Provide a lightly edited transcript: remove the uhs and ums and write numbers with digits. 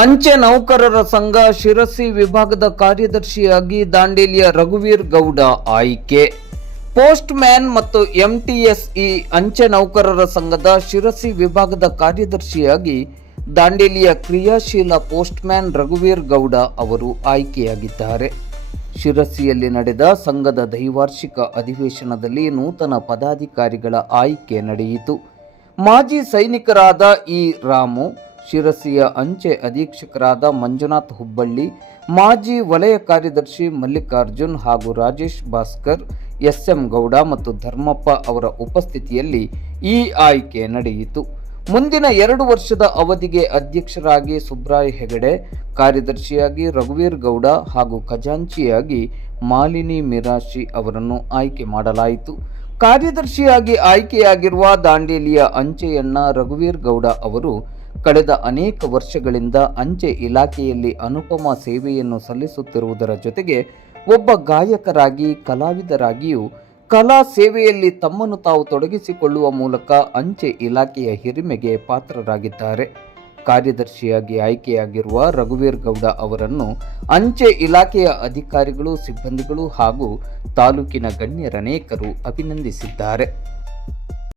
ಅಂಚೆ ನೌಕರರ ಸಂಘ ಶಿರಸಿ ವಿಭಾಗದ ಕಾರ್ಯದರ್ಶಿಯಾಗಿ ದಾಂಡೇಲಿಯ ರಘುವೀರ್ ಗೌಡ ಆಯ್ಕೆ. ಪೋಸ್ಟ್ ಮ್ಯಾನ್ ಮತ್ತು ಎಂಟಿಎಸ್ಇ ಅಂಚೆ ನೌಕರರ ಸಂಘದ ಶಿರಸಿ ವಿಭಾಗದ ಕಾರ್ಯದರ್ಶಿಯಾಗಿ ದಾಂಡೇಲಿಯ ಕ್ರಿಯಾಶೀಲ ಪೋಸ್ಟ್ ಮ್ಯಾನ್ ರಘುವೀರ್ ಗೌಡ ಅವರು ಆಯ್ಕೆಯಾಗಿದ್ದಾರೆ. ಶಿರಸಿಯಲ್ಲಿ ನಡೆದ ಸಂಘದ ದ್ವೈವಾರ್ಷಿಕ ಅಧಿವೇಶನದಲ್ಲಿ ನೂತನ ಪದಾಧಿಕಾರಿಗಳ ಆಯ್ಕೆ ನಡೆಯಿತು. ಮಾಜಿ ಸೈನಿಕರಾದ ಇ ರಾಮು, ಶಿರಸಿಯ ಅಂಚೆ ಅಧೀಕ್ಷಕರಾದ ಮಂಜುನಾಥ್ ಹುಬ್ಬಳ್ಳಿ, ಮಾಜಿ ವಲಯ ಕಾರ್ಯದರ್ಶಿ ಮಲ್ಲಿಕಾರ್ಜುನ್ ಹಾಗೂ ರಾಜೇಶ್ ಭಾಸ್ಕರ್, ಎಸ್ಎಂ ಗೌಡ ಮತ್ತು ಧರ್ಮಪ್ಪ ಅವರ ಉಪಸ್ಥಿತಿಯಲ್ಲಿ ಈ ಆಯ್ಕೆ ನಡೆಯಿತು. ಮುಂದಿನ 2 ವರ್ಷದ ಅವಧಿಗೆ ಅಧ್ಯಕ್ಷರಾಗಿ ಸುಬ್ರಾಯ್ ಹೆಗಡೆ, ಕಾರ್ಯದರ್ಶಿಯಾಗಿ ರಘುವೀರ್ ಗೌಡ ಹಾಗೂ ಖಜಾಂಚಿಯಾಗಿ ಮಾಲಿನಿ ಮಿರಾಶಿ ಅವರನ್ನು ಆಯ್ಕೆ ಮಾಡಲಾಯಿತು. ಕಾರ್ಯದರ್ಶಿಯಾಗಿ ಆಯ್ಕೆಯಾಗಿರುವ ದಾಂಡೇಲಿಯ ಅಂಚೆಯಣ್ಣ ರಘುವೀರ್ ಗೌಡ ಅವರು ಕಳೆದ ಅನೇಕ ವರ್ಷಗಳಿಂದ ಅಂಚೆ ಇಲಾಖೆಯಲ್ಲಿ ಅನುಪಮ ಸೇವೆಯನ್ನು ಸಲ್ಲಿಸುತ್ತಿರುವುದರ ಜೊತೆಗೆ ಒಬ್ಬ ಗಾಯಕರಾಗಿ, ಕಲಾವಿದರಾಗಿಯೂ ಕಲಾ ಸೇವೆಯಲ್ಲಿ ತಮ್ಮನ್ನು ತಾವು ತೊಡಗಿಸಿಕೊಳ್ಳುವ ಮೂಲಕ ಅಂಚೆ ಇಲಾಖೆಯ ಹಿರಿಮೆಗೆ ಪಾತ್ರರಾಗಿದ್ದಾರೆ. ಕಾರ್ಯದರ್ಶಿಯಾಗಿ ಆಯ್ಕೆಯಾಗಿರುವ ರಘುವೀರ್ ಗೌಡ ಅವರನ್ನು ಅಂಚೆ ಇಲಾಖೆಯ ಅಧಿಕಾರಿಗಳು, ಸಿಬ್ಬಂದಿಗಳು ಹಾಗೂ ತಾಲೂಕಿನ ಗಣ್ಯರನೇಕರು ಅಭಿನಂದಿಸಿದ್ದಾರೆ.